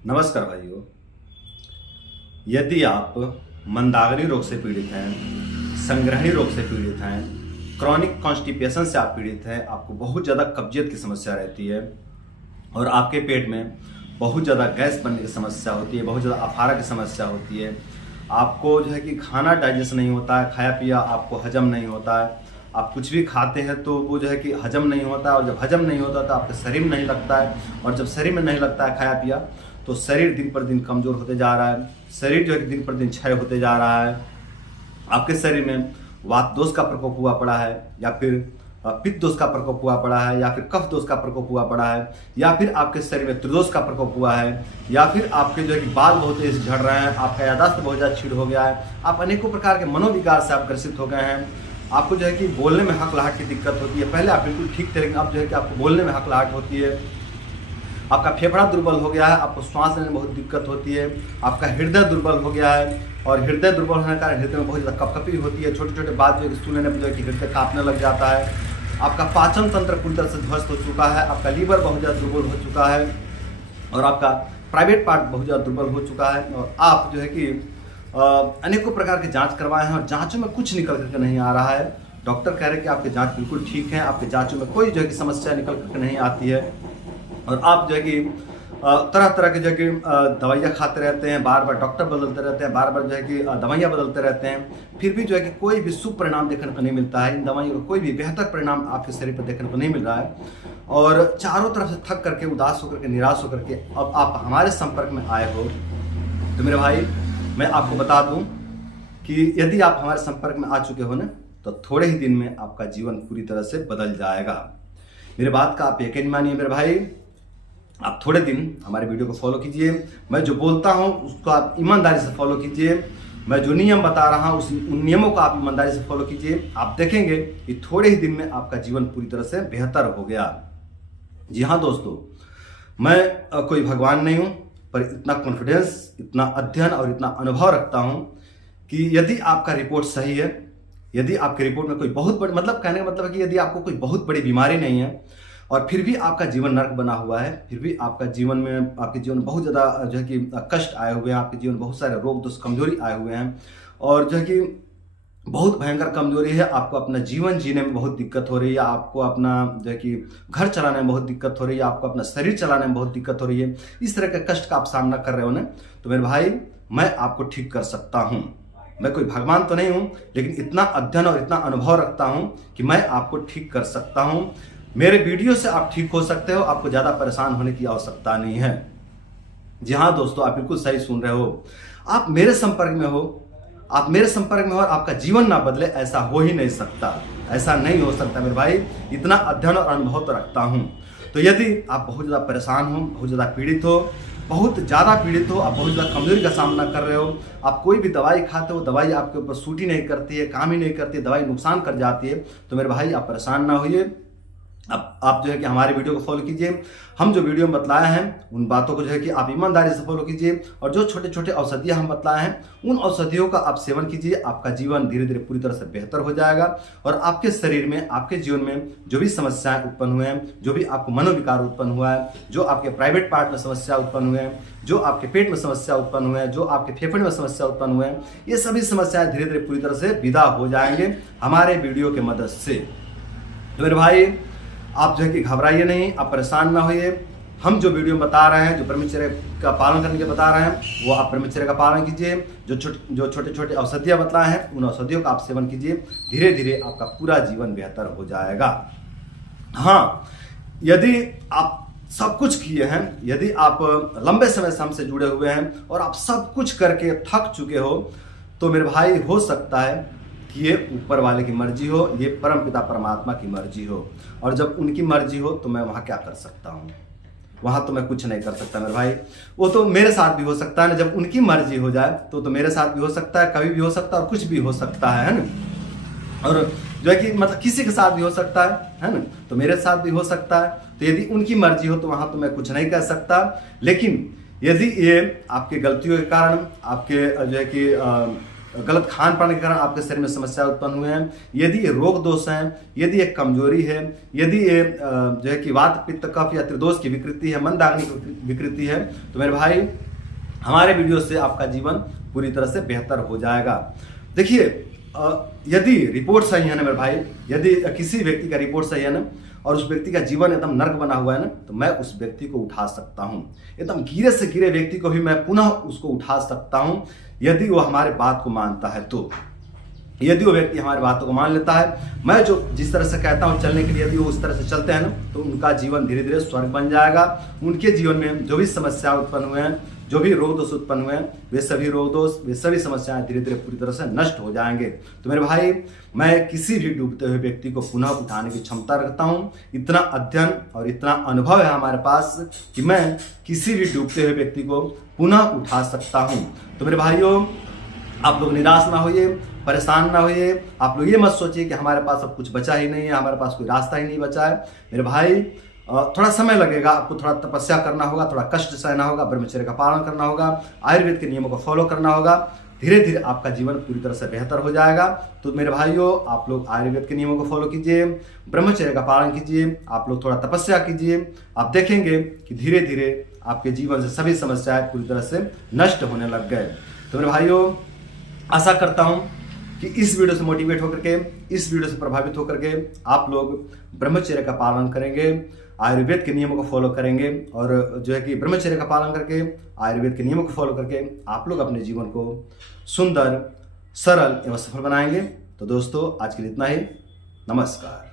नमस्कार भाइयों। यदि आप मंदाग्नि रोग से पीड़ित हैं, संग्रहणी रोग से पीड़ित हैं, क्रॉनिक कॉन्स्टिपेशन से आप पीड़ित हैं, आपको बहुत ज़्यादा कब्जियत की समस्या रहती है और आपके पेट में बहुत ज़्यादा गैस बनने की समस्या होती है, बहुत ज़्यादा अफारा की समस्या होती है, आपको जो है कि खाना डाइजेस्ट नहीं होता है, खाया पिया आपको हजम नहीं होता है, आप कुछ भी खाते हैं तो वो जो है कि हजम नहीं होता है और जब हजम नहीं होता तो आपके शरीर में नहीं लगता है और जब शरीर में नहीं लगता है खाया पिया तो शरीर दिन पर दिन कमज़ोर होते जा रहा है, शरीर जो है कि दिन पर दिन क्षय होते जा रहा है। आपके शरीर में वात दोष का प्रकोप हुआ पड़ा है या फिर पित्त दोष का प्रकोप हुआ पड़ा है या फिर कफ दोष का प्रकोप हुआ पड़ा है या फिर आपके शरीर में त्रिदोष का प्रकोप हुआ है या फिर आपके जो है कि बाल बहुत तेज झड़ रहे हैं, आपका याददाश्त बहुत ज़्यादा छीड़ हो गया है, आप अनेकों प्रकार के मनोविकार से आप ग्रसित हो गए हैं, आपको जो है कि बोलने में हकलाहट की दिक्कत होती है। पहले आप बिल्कुल ठीक थे लेकिन अब जो है कि आपको बोलने में हकलाहट होती है, आपका फेफड़ा दुर्बल हो गया है, आपको सांस लेने में बहुत दिक्कत होती है, आपका हृदय दुर्बल हो गया है और हृदय दुर्बल होने के कारण हृदय में बहुत ज़्यादा कपकपी होती है, छोटे छोटे बात जो है सुनने में जो है कि हृदय कांपने लग जाता है, आपका पाचन तंत्र पूरी तरह से ध्वस्त हो चुका है, आपका लीवर बहुत ज़्यादा दुर्बल हो चुका है और आपका प्राइवेट पार्ट बहुत ज़्यादा दुर्बल हो चुका है और आप जो है कि अनेकों प्रकार के जांच करवाए हैं और जांचों में कुछ निकल करके नहीं आ रहा है। डॉक्टर कह रहे हैं कि आपके जांच बिल्कुल ठीक है, आपके जांचों में कोई जो है कि समस्या निकल करके नहीं आती है और आप जो है कि तरह तरह की जो है कि दवाइयाँ खाते रहते हैं, बार बार डॉक्टर बदलते रहते हैं, बार बार जो है कि दवाइयाँ बदलते रहते हैं, फिर भी जो है कि कोई भी शुभ परिणाम देखने को नहीं मिलता है। इन दवाइयों का कोई भी बेहतर परिणाम आपके शरीर पर देखने को नहीं मिल रहा है और चारों तरफ से थक करके, उदास होकर के, निराश होकर के अब आप हमारे संपर्क में आए हो तो मेरे भाई मैं आपको बता दूं कि यदि आप हमारे संपर्क में आ चुके हो ना तो थोड़े ही दिन में आपका जीवन पूरी तरह से बदल जाएगा। मेरे बात का आप यकीन मानिए मेरे भाई, आप थोड़े दिन हमारे वीडियो को फॉलो कीजिए, मैं जो बोलता हूं उसको आप ईमानदारी से फॉलो कीजिए, मैं जो नियम बता रहा हूं उन नियमों को आप ईमानदारी से फॉलो कीजिए, आप देखेंगे कि थोड़े ही दिन में आपका जीवन पूरी तरह से बेहतर हो गया। जी हाँ दोस्तों, मैं कोई भगवान नहीं हूं पर इतना कॉन्फिडेंस, इतना अध्ययन और इतना अनुभव रखता हूं कि यदि आपका रिपोर्ट सही है, यदि आपके रिपोर्ट में कोई बहुत बड़ी, मतलब कहने का मतलब है कि यदि आपको कोई बहुत बड़ी बीमारी नहीं है और फिर भी आपका जीवन नर्क बना हुआ है, फिर भी आपका जीवन में, आपके जीवन में बहुत ज़्यादा जो है कि कष्ट आए हुए हैं, आपके जीवन में बहुत सारे रोग दोष कमजोरी आए हुए हैं और जो है कि बहुत भयंकर कमजोरी है, आपको अपना जीवन जीने में बहुत दिक्कत हो रही है, आपको अपना जो है कि घर चलाने में बहुत दिक्कत हो रही है, आपको अपना शरीर चलाने में बहुत दिक्कत हो रही है, इस तरह के कष्ट का आप सामना कर रहे हो ना, तो मेरे भाई मैं आपको ठीक कर सकता हूँ। मैं कोई भगवान तो नहीं हूँ लेकिन इतना अध्ययन और इतना अनुभव रखता हूँ कि मैं आपको ठीक कर सकता हूँ। मेरे वीडियो से आप ठीक हो सकते हो, आपको ज़्यादा परेशान होने की आवश्यकता नहीं है। जी हाँ दोस्तों, आप बिल्कुल सही सुन रहे हो, आप मेरे संपर्क में हो, आप मेरे संपर्क में हो और आपका जीवन ना बदले, ऐसा हो ही नहीं सकता, ऐसा नहीं हो सकता मेरे भाई, इतना अध्ययन और अनुभव तो रखता हूँ। तो यदि आप बहुत ज़्यादा परेशान हो, बहुत ज़्यादा पीड़ित हो, बहुत ज़्यादा पीड़ित हो, आप बहुत ज़्यादा कमजोरी का सामना कर रहे हो, आप कोई भी दवाई खाते हो, दवाई आपके ऊपर सूट ही नहीं करती है, काम ही नहीं करती है, दवाई नुकसान कर जाती है, तो मेरे भाई आप परेशान ना होइए, आप जो है कि हमारे वीडियो को फॉलो कीजिए, हम जो वीडियो में बतलाए हैं उन बातों को जो है कि आप ईमानदारी से फॉलो कीजिए और जो छोटे छोटे औषधियाँ हम बतलाए हैं उन औषधियों का आप सेवन कीजिए, आपका जीवन धीरे धीरे पूरी तरह से बेहतर हो जाएगा और आपके शरीर में, आपके जीवन में जो भी समस्याएं उत्पन्न हुए हैं, जो भी आपको मनोविकार उत्पन्न हुआ है, जो आपके प्राइवेट पार्ट में समस्या उत्पन्न हुए हैं, जो आपके पेट में समस्या उत्पन्न हुए हैं, जो आपके फेफड़े में समस्या उत्पन्न हुए हैं, ये सभी समस्याएं धीरे धीरे पूरी तरह से विदा हो जाएंगे हमारे वीडियो के मदद से। तो मेरे भाई आप जो है कि घबराइए नहीं, आप परेशान ना होइए, हम जो वीडियो में बता रहे हैं, जो ब्रह्मचर्य का पालन करने के बता रहे हैं वो आप ब्रह्मचर्य का पालन कीजिए, जो छोटे छोटे औषधियाँ बतलाए हैं उन औषधियों का आप सेवन कीजिए, धीरे धीरे आपका पूरा जीवन बेहतर हो जाएगा। हाँ, यदि आप सब कुछ किए हैं, यदि आप लंबे समय से हमसे जुड़े हुए हैं और आप सब कुछ करके थक चुके हो तो मेरे भाई हो सकता है कि ये ऊपर वाले की मर्जी हो, ये परम पिता परमात्मा की मर्जी हो और जब उनकी मर्जी हो तो मैं वहाँ क्या कर सकता हूँ, वहाँ तो मैं कुछ नहीं कर सकता मेरे भाई। वो तो मेरे साथ भी हो सकता है ना, जब उनकी मर्जी हो जाए तो मेरे साथ भी हो सकता है, कभी भी हो सकता है और कुछ भी हो सकता है ना, और जो है कि मतलब किसी के साथ भी हो सकता है ना, तो मेरे साथ भी हो सकता है। तो यदि उनकी मर्जी हो तो वहाँ तो मैं कुछ नहीं कह सकता, लेकिन यदि ये आपकी गलतियों के कारण, आपके जो है कि गलत खान पान के कारण आपके शरीर में समस्या उत्पन्न हुए हैं, यदि ये रोग दोष हैं, यदि ये कमजोरी है, यदि ये जो है कि वात पित्त कफ या त्रिदोष की विकृति है, मंदाग्नि की विकृति है, तो मेरे भाई हमारे वीडियो से आपका जीवन पूरी तरह से बेहतर हो जाएगा। देखिए, यदि रिपोर्ट सही है ना मेरे भाई, यदि किसी व्यक्ति का रिपोर्ट सही है ना और उस व्यक्ति का जीवन एकदम नर्क बना हुआ है ना, तो मैं उस व्यक्ति को उठा सकता हूं। एकदम गिरे से गिरे व्यक्ति को भी मैं पुनः उसको उठा सकता हूं, यदि वो हमारे बात को मानता है तो। यदि वो व्यक्ति हमारी बातों को मान लेता है, मैं जो जिस तरह से कहता हूं चलने के लिए, यदि वो उस तरह से चलते हैं ना, तो उनका जीवन धीरे धीरे स्वर्ग बन जाएगा। उनके जीवन में जो भी समस्या उत्पन्न हुए हैं, जो भी रोग दोष उत्पन्न हुए हैं, वे सभी रोग दोष, वे सभी समस्याएं धीरे धीरे पूरी तरह से नष्ट हो जाएंगे। तो मेरे भाई, मैं किसी भी डूबते हुए व्यक्ति को पुनः उठाने की क्षमता रखता हूँ। इतना अध्ययन और इतना अनुभव है हमारे पास कि मैं किसी भी डूबते हुए व्यक्ति को पुनः उठा सकता हूँ। तो मेरे भाइयों, आप लोग निराश ना होइए, परेशान ना होइए। आप लोग ये मत सोचिए कि हमारे पास अब कुछ बचा ही नहीं है, हमारे पास कोई रास्ता ही नहीं बचा है। मेरे भाई, थोड़ा समय लगेगा, आपको थोड़ा तपस्या करना होगा, थोड़ा कष्ट सहना होगा, ब्रह्मचर्य का पालन करना होगा, आयुर्वेद के नियमों को फॉलो करना होगा। धीरे धीरे आपका जीवन पूरी तरह से बेहतर हो जाएगा। तो मेरे भाइयों, आप लोग आयुर्वेद के नियमों को फॉलो कीजिए, ब्रह्मचर्य का पालन कीजिए, आप लोग थोड़ा तपस्या कीजिए। आप देखेंगे कि धीरे धीरे आपके जीवन से सभी समस्याएं पूरी तरह से नष्ट होने लग गए। तो मेरे भाइयों, आशा करता हूं कि इस वीडियो से मोटिवेट होकर के, इस वीडियो से प्रभावित होकर के आप लोग ब्रह्मचर्य का पालन करेंगे, आयुर्वेद के नियमों को फॉलो करेंगे और जो है कि ब्रह्मचर्य का पालन करके, आयुर्वेद के नियमों को फॉलो करके आप लोग अपने जीवन को सुंदर, सरल एवं सफल बनाएंगे। तो दोस्तों, आज के लिए इतना ही। नमस्कार।